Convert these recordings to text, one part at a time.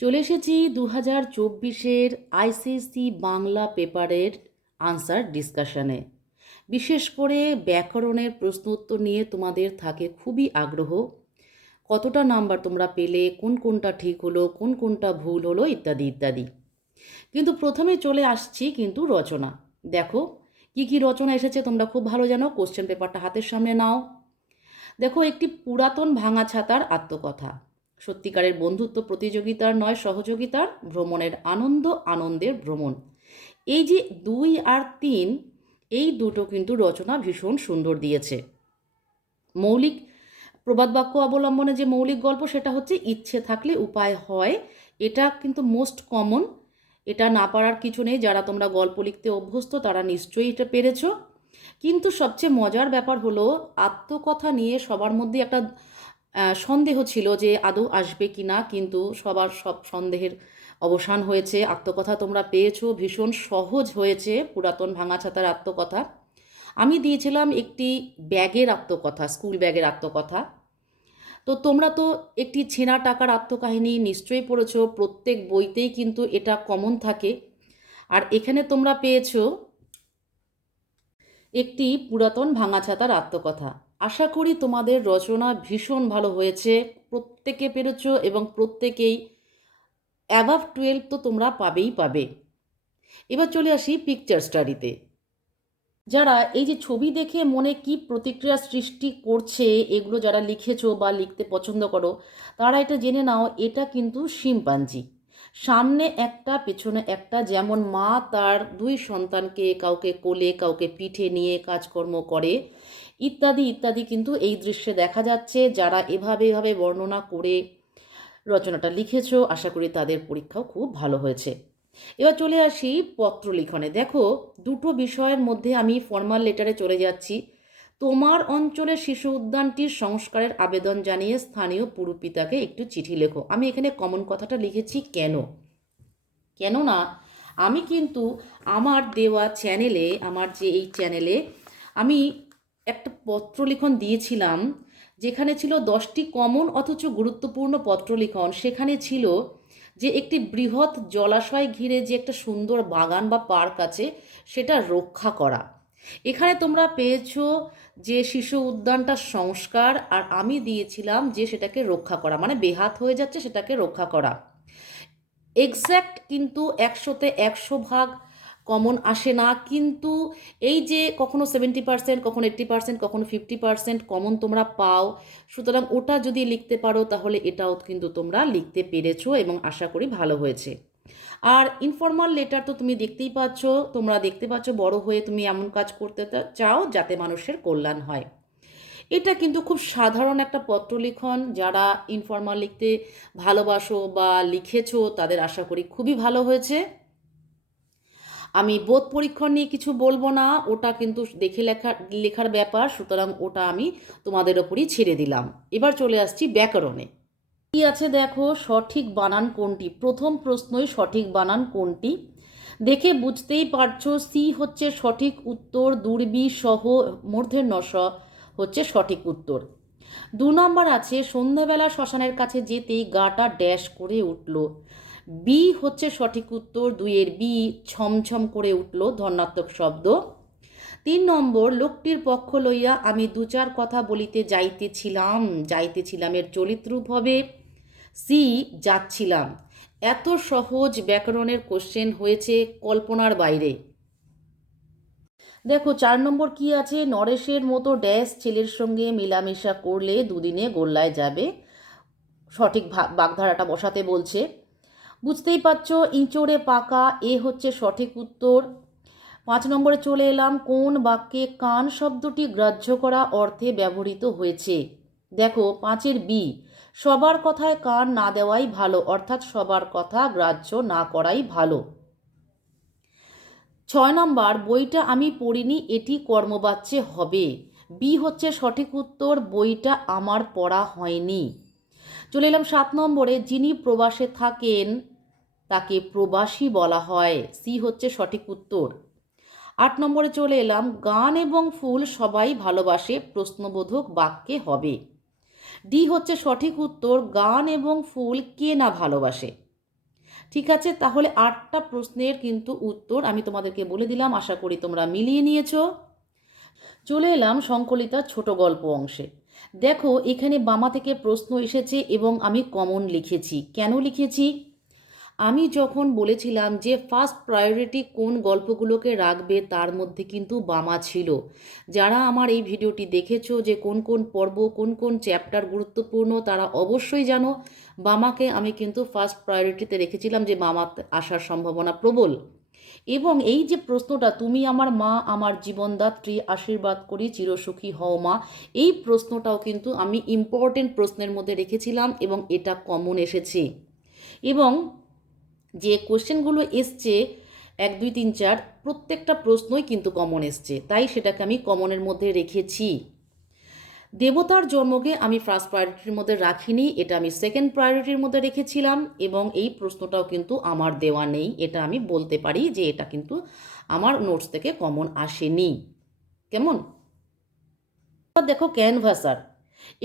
চলে এসেছি 2024-এর আইসিএসসি বাংলা পেপারের আনসার ডিসকাশনে। বিশেষ করে ব্যাকরণের প্রশ্ন উত্তর নিয়ে তোমাদের থাকে খুবই আগ্রহ। কতটা নাম্বার তোমরা পেলে, কোন কোনটা ঠিক হলো, কোন কোনটা ভুল হলো, ইত্যাদি ইত্যাদি। কিন্তু প্রথমে চলে আসছি কিন্তু রচনা। দেখো কি কি রচনা এসেছে তোমরা খুব ভালো জানো। কোশ্চেন পেপারটা হাতের সামনে নাও। দেখো, একটি পুরাতন ভাঙা ছাতার আত্মকথা। সত্যিকারের বন্ধুত্ব প্রতিযোগিতার নয়, সহযোগিতার, ভ্রমণের আনন্দ, আনন্দের ভ্রমণ। এই যে 2 আর 3, এই দুটো কিন্তু রচনা ভীষণ সুন্দর দিয়েছে। মৌলিক প্রবাদ বাক্য অবলম্বনে যে মৌলিক গল্প, সেটা হচ্ছে ইচ্ছে থাকলে উপায় হয়। এটা কিন্তু মোস্ট কমন, এটা না পারার কিছু নেই। যারা তোমরা গল্প লিখতে অভ্যস্ত তারা নিশ্চয়ই এটা পেরেছো। কিন্তু সবচেয়ে মজার ব্যাপার হলো, আত্মকথা নিয়ে সবার মধ্যে একটা সন্দেহ ছিল যে আদৌ আসবে কি না, কিন্তু সবার সব সন্দেহের অবসান হয়েছে। আত্মকথা তোমরা পেয়েছো, ভীষণ সহজ হয়েছে পুরাতন ভাঙা ছাতার আত্মকথা। আমি দিয়েছিলাম একটি ব্যাগের আত্মকথা, স্কুল ব্যাগের আত্মকথা। তো তোমরা তো একটি ছেঁড়া টাকার আত্মকাহিনী নিশ্চয়ই পড়েছো, প্রত্যেক বইতেই কিন্তু এটা কমন থাকে। আর এখানে তোমরা পেয়েছো একটি পুরাতন ভাঙা ছাতার আত্মকথা। আশা করি তোমাদের রচনা ভীষণ ভালো হয়েছে, প্রত্যেকে পেরেছো এবং প্রত্যেকেই অ্যাবাভ 12 তো তোমরা পাবেই পাবে। এবার চলে আসি পিকচার স্টাডিতে। যারা এই যে ছবি দেখে মনে কি প্রতিক্রিয়া সৃষ্টি করছে, এগুলো যারা লিখেছো বা লিখতে পছন্দ করো, তারা এটা জেনে নাও, এটা কিন্তু শিম্পাঞ্জি। সামনে একটা, পেছনে একটা। যেমন মা তার 2 সন্তানকে কাউকে কোলে কাউকে পিঠে নিয়ে কাজকর্ম করে, ইত্যাদি ইত্যাদি কিন্তু এই দৃশ্যে দেখা যাচ্ছে। যারা এভাবে এভাবে বর্ণনা করে রচনাটা লিখেছো, আশা করি তাদের পরীক্ষাও খুব ভালো হয়েছে। এবার চলে আসি পত্র লিখনে। দেখো, দুটো বিষয়ের মধ্যে আমি ফর্মাল লেটারে চলে যাচ্ছি। তোমার অঞ্চলের শিশু উদ্যানটির সংস্কারের আবেদন জানিয়ে স্থানীয় পুরপিতাকে একটু চিঠি লেখো। আমি এখানে কমন কথাটা লিখেছি কেন, কেননা আমি কিন্তু আমার দেওয়া চ্যানেলে, আমার যে এই চ্যানেলে আমি একটা পত্র লিখন দিয়েছিলাম, যেখানে ছিল 10টি কমন অথচ গুরুত্বপূর্ণ পত্র লিখন। সেখানে ছিল যে একটি বৃহৎ জলাশয় ঘিরে যে একটা সুন্দর বাগান বা পার্ক আছে, সেটা রক্ষা করা। এখানে তোমরা পেয়েছো যে শিশু উদ্যানটা সংস্কার, আর আমি দিয়েছিলাম যে সেটাকে রক্ষা করা, মানে বেহাত হয়ে যাচ্ছে সেটাকে রক্ষা করা। এক্স্যাক্ট কিন্তু 100-তে 100 ভাগ কমন আসে না, কিন্তু এই যে কখনো 70%, কখনো 80%, কখনো 50% কমন তোমরা পাও। সুতরাং ওটা যদি লিখতে পারো তাহলে এটাও কিন্তু তোমরা লিখতে পেরেছো এবং আশা করি ভালো হয়েছে। আর ইনফর্মাল লেটার তো তুমি দেখতেই পাচ্ছ, তোমরা দেখতে পাচ্ছ বড় হয়ে তুমি এমন কাজ করতে চাও যাতে মানুষের কল্যাণ হয়। এটা কিন্তু খুব সাধারণ একটা পত্র লিখন। যারা ইনফর্মাল লিখতে ভালোবাসো বা লিখেছো তাদের আশা করি খুবই ভালো হয়েছে। আমি বোধ পরীক্ষণ নিয়ে কিছু বলবো না, ওটা কিন্তু দেখে লেখার ব্যাপার, সুতরাং ওটা আমি তোমাদের ওপরই ছেড়ে দিলাম। এবার চলে আসছি ব্যাকরণে। কি আছে দেখো, সঠিক বানান কোনটি? প্রথম প্রশ্নই সঠিক বানান কোনটি দেখে বুঝতেই পারছো। সি হচ্ছে সঠিক উত্তর, দুর্বি সহ মূর্ধন্য স হচ্ছে সঠিক উত্তর। 2 নম্বর আছে সন্ধ্যাবেলা শ্মশানের কাছে যেতেই গাটা ড্যাশ করে উঠল। বি হচ্ছে সঠিক উত্তর, 2-এর বি ছমছম করে উঠল, ধনাত্মক শব্দ। 3 নম্বর লোকটির পক্ষ লইয়া আমি 2-4 কথা বলিতে যাইতেছিলামের চলিত রূপ হবে সি যাচ্ছিলাম। এত সহজ ব্যাকরণের কোশ্চেন হয়েছে কল্পনার বাইরে। দেখো 4 নম্বর কি আছে, নরেশের মতো ড্যাশ ছেলের সঙ্গে মেলামেশা করলে দুদিনে গোল্লায় যাবে। সঠিক বাগধারাটা বসাতে বলছে। বুঝতেই পারছো ইঁচড়ে পাকা, এ হচ্ছে সঠিক উত্তর। 5 নম্বরে চলে এলাম, কোন বাক্যে কান শব্দটি গ্রাহ্য করা অর্থে ব্যবহৃত হয়েছে। দেখো 5-এর বি, সবার কথায় কান না দেওয়াই ভালো, অর্থাৎ সবার কথা গ্রাহ্য না করাই ভালো। 6 নম্বর, বইটা আমি পড়িনি, এটি কর্মবাচ্যে হবে। বি হচ্ছে সঠিক উত্তর, বইটা আমার পড়া হয়নি। চলে এলাম 7 নম্বরে, যিনি প্রবাসে থাকেন তাকে প্রবাসী বলা হয়। সি হচ্ছে সঠিক উত্তর। 8 নম্বরে চলে এলাম, গান এবং ফুল সবাই ভালোবাসে, প্রশ্নবোধক বাক্যে হবে। ডি হচ্ছে সঠিক উত্তর, গান এবং ফুল কে না ভালোবাসে। ঠিক আছে, তাহলে 8টা প্রশ্নের কিন্তু উত্তর আমি তোমাদেরকে বলে দিলাম, আশা করি তোমরা মিলিয়ে নিয়েছো। চলে এলাম সংকলিতার ছোট গল্প অংশে। দেখো এখানে বামা থেকে প্রশ্ন এসেছে এবং আমি কমন লিখেছি। কেন লিখেছি? আমি যখন বলেছিলাম যে ফার্স্ট প্রায়োরিটি কোন গল্পগুলোকে রাখবে তার মধ্যে কিন্তু বামা ছিল। যারা আমার এই ভিডিওটি দেখেছো যে কোন কোন পর্ব কোন কোন চ্যাপ্টার গুরুত্বপূর্ণ তারা অবশ্যই জানো বামাকে আমি কিন্তু ফার্স্ট প্রায়োরিটিতে রেখেছিলাম, যে বামা আসার সম্ভাবনা প্রবল। এবং এই যে প্রশ্নটা, তুমি আমার মা আমার জীবনদাত্রী আশীর্বাদ করি চিরসুখী হও মা, এই প্রশ্নটাও কিন্তু আমি ইম্পর্টেন্ট প্রশ্নের মধ্যে রেখেছিলাম এবং এটা কমন এসেছে। এবং যে কোশ্চেনগুলো এসছে 1 2 3 4 প্রত্যেকটা প্রশ্নই কিন্তু কমন এসছে, তাই সেটাকে আমি কমনের মধ্যে রেখেছি। দেবতার জন্মকে আমি ফার্স্ট প্রায়োরিটির মধ্যে রাখিনি, এটা আমি সেকেন্ড প্রায়োরিটির মধ্যে রেখেছিলাম এবং এই প্রশ্নটাও কিন্তু আমার দেওয়া নেই, এটা আমি বলতে পারি যে এটা কিন্তু আমার নোটস থেকে কমন আসেনি। কেমন? দেখো ক্যানভাসার,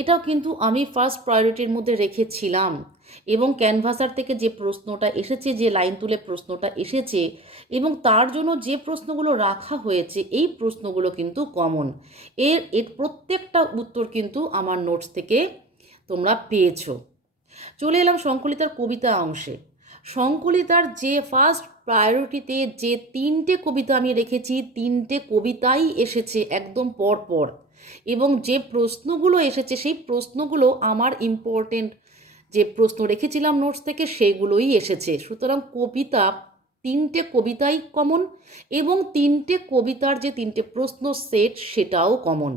এটাও কিন্তু আমি ফার্স্ট প্রায়োরিটির মধ্যে রেখেছিলাম এবং ক্যানভাসার থেকে যে প্রশ্নটা এসেছে, যে লাইন তুলে প্রশ্নটা এসেছে এবং তার জন্য যে প্রশ্নগুলো রাখা হয়েছে এই প্রশ্নগুলো কিন্তু কমন। এর প্রত্যেকটা উত্তর কিন্তু আমার নোটস থেকে তোমরা পেয়েছো। চলে এলাম সংকলিতার কবিতা অংশে। সংকলিতার যে ফার্স্ট প্রায়োরিটিতে যে 3টে কবিতা আমি রেখেছি, 3টে কবিতাই এসেছে একদম পরপর এবং যে প্রশ্নগুলো এসেছে সেই প্রশ্নগুলো আমার ইম্পর্টেন্ট যে প্রশ্ন রেখেছিলাম নোটস থেকে সেগুলোই এসেছে। সুতরাং কবিতা 3টে কবিতাই কমন এবং 3টে কবিতার যে 3টে প্রশ্ন সেট সেটাও কমন।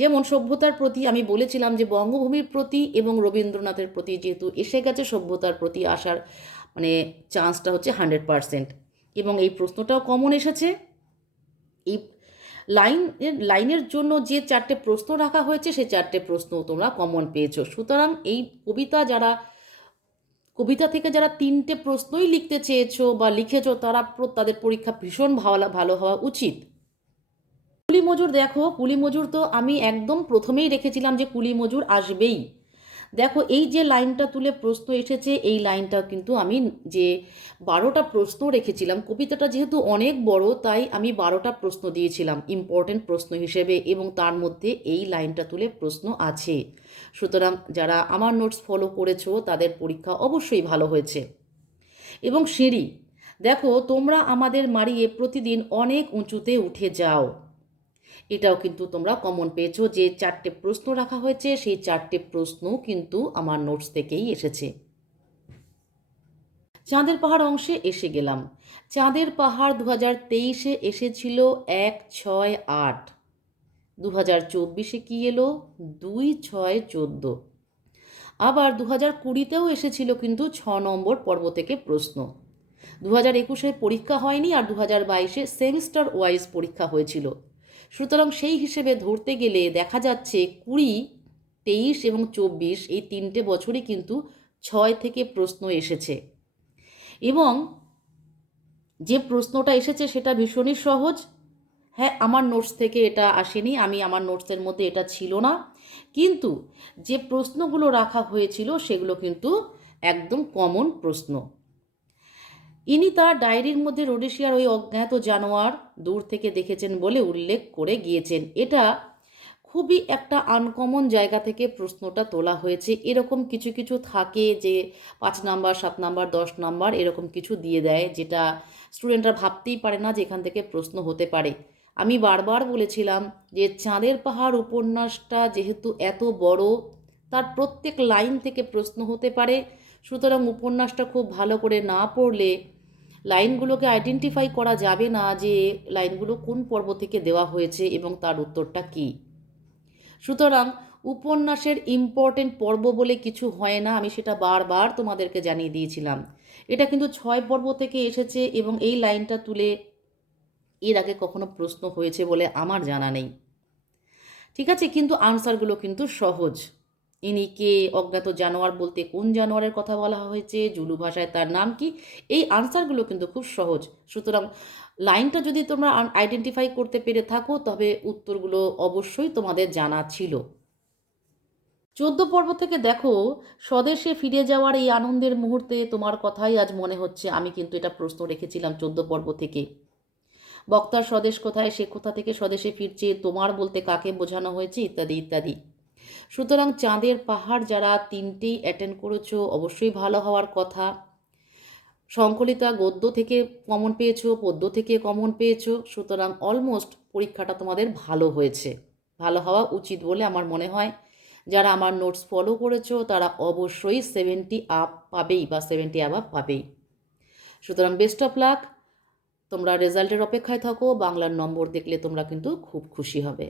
যেমন সভ্যতার প্রতি আমি বলেছিলাম যে বঙ্গভূমির প্রতি এবং রবীন্দ্রনাথের প্রতি যেহেতু এসে গেছে, সভ্যতার প্রতি আসার মানে চান্সটা হচ্ছে 100% এবং এই প্রশ্নটাও কমন এসেছে। এই লাইনের জন্য যে 4টে প্রশ্ন রাখা হয়েছে সেই 4টে প্রশ্ন তোমরা কমন পেয়েছো। সুতরাং এই কবিতা থেকে যারা 3টে প্রশ্নই লিখতে চেয়েছো বা লিখেছো তারা তাদের পরীক্ষা ভীষণ ভালো হওয়া উচিত। কুলি মজুর, দেখো কুলি মজুর তো আমি একদম প্রথমেই রেখেছিলাম যে কুলি মজুর আসবেই। দেখো এই যে লাইনটা তুলে প্রশ্ন এসেছে এই লাইনটা কিন্তু আমি যে 12টা প্রশ্ন রেখেছিলাম, কবিতাটা যেহেতু অনেক বড় তাই আমি 12টা প্রশ্ন দিয়েছিলাম ইম্পর্টেন্ট প্রশ্ন হিসেবে এবং তার মধ্যে এই লাইনটা তুলে প্রশ্ন আছে। সুতরাং যারা আমার নোটস ফলো করেছো তাদের পরীক্ষা অবশ্যই ভালো হয়েছে। এবং সিঁড়ি, দেখো তোমরা আমাদের মারিয়ে প্রতিদিন অনেক উঁচুতে উঠে যাও, এটাও কিন্তু তোমরা কমন পেয়েছো। যে 4টে প্রশ্ন রাখা হয়েছে সেই 4টে প্রশ্ন কিন্তু আমার নোটস থেকেই এসেছে। চাঁদের পাহাড় অংশে এসে গেলাম। চাঁদের পাহাড় 2023-এ এসেছিল 168, 2024-এ কি এলো 2614, আবার 2020-তেও এসেছিল কিন্তু 6 নম্বর পর্ব থেকে প্রশ্ন। 2021-এ পরীক্ষা হয়নি আর 2022-এ সেমিস্টার ওয়াইজ পরীক্ষা হয়েছিল। সুতরাং সেই হিসেবে ধরতে গেলে দেখা যাচ্ছে 20, 23 এবং 24 এই 3টে বছরই কিন্তু 6 থেকে প্রশ্ন এসেছে এবং যে প্রশ্নটা এসেছে সেটা ভীষণই সহজ। হ্যাঁ, আমার নোটস থেকে এটা আসেনি, আমার নোটসের মধ্যে এটা ছিল না, কিন্তু যে প্রশ্নগুলো রাখা হয়েছিল সেগুলো কিন্তু একদম কমন প্রশ্ন। ইনি তার ডায়েরির মধ্যে রোডেশিয়ার ওই অজ্ঞাত জানোয়ার দূর থেকে দেখেছেন বলে উল্লেখ করে গিয়েছেন। এটা খুবই একটা আনকমন জায়গা থেকে প্রশ্নটা তোলা হয়েছে। এরকম কিছু কিছু থাকে যে 5 নাম্বার 7 নাম্বার 10 নাম্বার এরকম কিছু দিয়ে দেয়, যেটা স্টুডেন্টরা ভাবতেই পারে না যে এখান থেকে প্রশ্ন হতে পারে। আমি বারবার বলেছিলাম যে চাঁদের পাহাড় উপন্যাসটা যেহেতু এত বড় তার প্রত্যেক লাইন থেকে প্রশ্ন হতে পারে। সুতরাং উপন্যাসটা খুব ভালো করে না পড়লে লাইনগুলোকে আইডেন্টিফাই করা যাবে না যে লাইনগুলো কোন পর্ব থেকে দেওয়া হয়েছে এবং তার উত্তরটা কী। সুতরাং উপন্যাসের ইম্পর্টেন্ট পর্ব বলে কিছু হয় না, আমি সেটা বারবার তোমাদেরকে জানিয়ে দিয়েছিলাম। এটা কিন্তু 6 পর্ব থেকে এসেছে এবং এই লাইনটা তুলে এর আগে কখনো প্রশ্ন হয়েছে বলে আমার জানা নেই। ঠিক আছে, কিন্তু আনসারগুলো কিন্তু সহজ। ইনি কে, অজ্ঞাত জানোয়ার বলতে কোন জানোয়ারের কথা বলা হয়েছে, জুলু ভাষায় তার নাম কি, এই আনসারগুলো কিন্তু খুব সহজ। সুতরাং লাইনটা যদি তোমরা আইডেন্টিফাই করতে পেরে থাকো তবে উত্তরগুলো অবশ্যই তোমাদের জানা ছিল। পর্ব থেকে দেখো, স্বদেশে ফিরে যাওয়ার এই আনন্দের মুহূর্তে তোমার কথাই আজ মনে হচ্ছে। আমি কিন্তু এটা প্রশ্ন রেখেছিলাম 14 পর্ব থেকে। বক্তার স্বদেশ কোথায়, সে কোথা থেকে স্বদেশে ফিরছে, তোমার বলতে কাকে বোঝানো হয়েছে, ইত্যাদি ইত্যাদি। সুতরাং চাঁদের পাহাড় যারা 3টেই অ্যাটেন্ড করেছো অবশ্যই ভালো হওয়ার কথা। সংকলিতা গদ্য থেকে কমন পেয়েছো, পদ্য থেকে কমন পেয়েছো, সুতরাং অলমোস্ট পরীক্ষাটা তোমাদের ভালো হয়েছে, ভালো হওয়া উচিত বলে আমার মনে হয়। যারা আমার নোটস ফলো করেছো তারা অবশ্যই 70 আপ পাবেই বা 70 অ্যাবাভ পাবেই। সুতরাং বেস্ট অফ লাক। তোমরা রেজাল্টের অপেক্ষায় থাকো। বাংলার নম্বর দেখলে তোমরা কিন্তু খুব খুশি হবে।